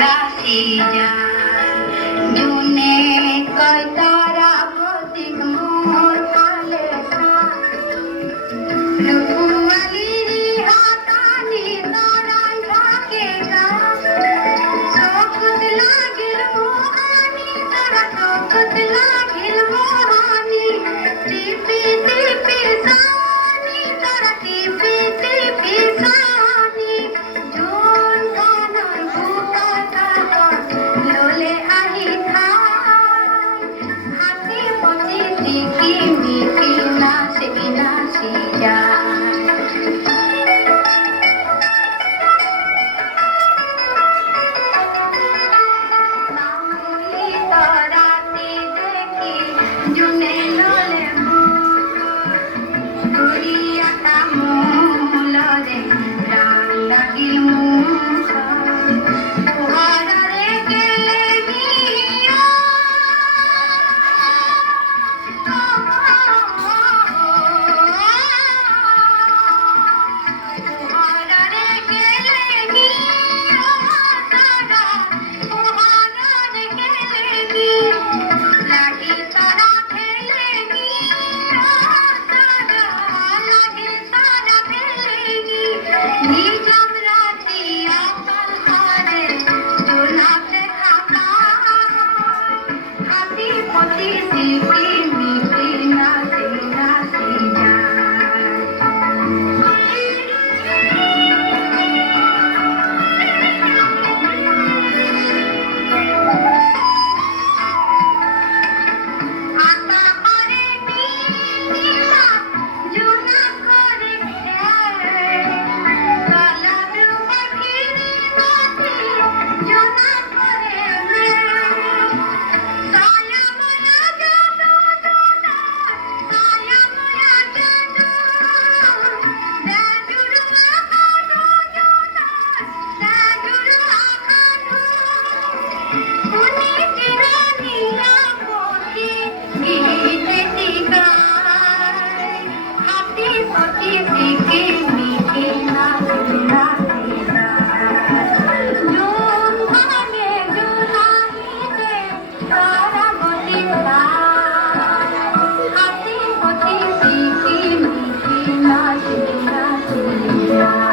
নাচি যায় জুনে কয় তারা প্রতীক মোর কালে রূপমালিনী হাতানি তারাই থাকে গা চোখত লাগিল মোহানি তারা চোখত লাগিল মোহানি টিপি টিপি সানি তারা টিপি টিপি সানি জোন কানার বুকা তারা লোলে আহি খায় হাতি পচি টিকি মিকি নাচি নাচি যায় সামরি তরাতি দেখি জুনে লোলে ঘুরিয়া তামুলরে প্রাণ লাগিল মুখ উহারে গেলে গিয়া উহারে গেলে গিয়া তারা উহারে গেলে গিয়া লাগি তারা খেলে গিয়া তারা লাগি তারা খেলে গিয়া নিজাম রাজি আপন করে ঝোলাতে খাতা হাতি পতি সিপি মিপি নাচি নাচি যায় আতা করে নীলা জুনা করে কালাবু পাখিরি মাছি জুনা করে সায়া মায়া জাদু জুনা সায়া মায়া জাদু দাদুরু আখানু জুনা দাদুরু আখানু উনি তিরানিয়া পতি গীতে টিকায় হাতি পতি সিকি মিকি নাচি নাচি যায় জুন ভাঙে জুলাইতে তারা গতি যায় হাতি পতি সিকি মিকি নাচি নাচি যায়